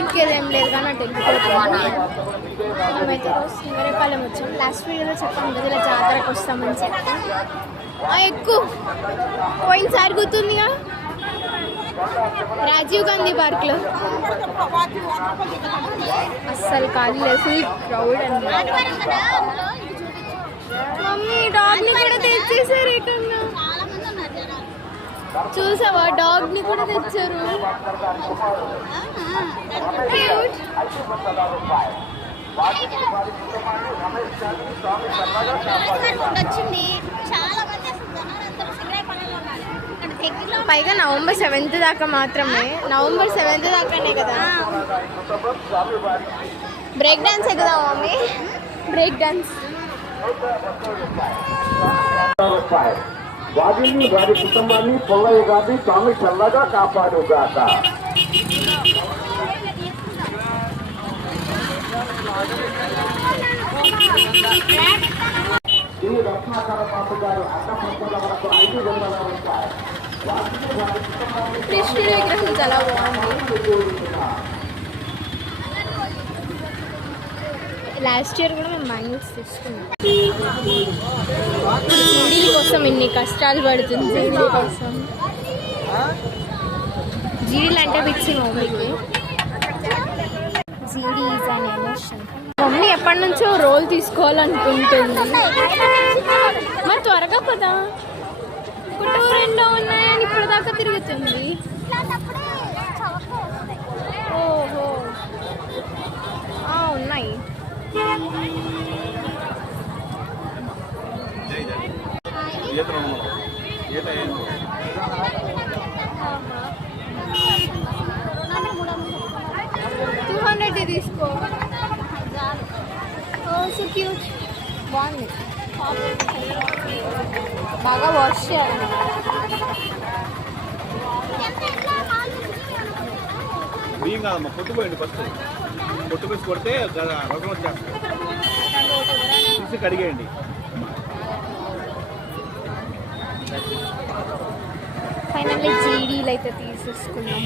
ఎక్కేది ఏం లేదు కానీ అటు వెళ్ళిపోతున్నాము. మేమైతే రోజు సింగరేపాలెం వచ్చాము. లాస్ట్ వీడియోలో చెప్పాము కదా ఇలా జాతరకు వస్తామని చెప్పి. ఎక్కువ పోయినసారి గుర్తుందిగా రాజీవ్ గాంధీ పార్క్లో. అస్సలు ఖాళీ లేదు, ఫుల్ క్రౌడ్ అన్నమాట. మమ్మీ డాగ్ని కూడా తెచ్చేసారు ఏకంగా. చూసావా డాగ్ని కూడా తెచ్చారు. పైగా నవంబర్ 7th దాకా మాత్రమే. నవంబర్ 7th దాకానే కదా. బ్రేక్ డాన్స్ కదా మమ్మీ, బ్రేక్ డాన్స్. వారిని వారి కుటుంబాన్ని పొంగయ్య గారిని స్వామి చల్లగా కాపాడుగాక. ఈ రత్నాకర బాబు గారు అడ్డపంతుల వరకు 500 ఉంటాయి. కృష్ణుడి విగ్రహం చాలా బాగుంది. లాస్ట్ ఇయర్ కూడా మేము మ్యాంగిల్స్ తీసుకున్నాం. జీడీ కోసం ఇన్ని కష్టాలు పడుతుంది. జీడీ కోసం, జీడీలు అంటే పిచ్చి మమ్మీకి. జీడీ ఈజ్ అన్ ఎమోషన్. మమ్మీ ఎప్పటి నుంచో రోల్ తీసుకోవాలనుకుంటుంది. మరి త్వరగా పదా, ఒకటో రెండో ఉన్నాయని ఇప్పుడు దాకా తిరుగుతుంది. ఓహో ఉన్నాయి. 200 తీసుకో. సో క్యూట్, బాగుంది. బాగా వాష్ చేయాలి. బియ్యం కాదమ్మా, పొట్టుపోయండి. ఫస్ట్ పొట్టుపోసి కొడితే రసం వచ్చేస్తుంది. తీసి కడిగేయండి. ఫైనల్లీ జీడీలు అయితే తీసేసుకున్నాం.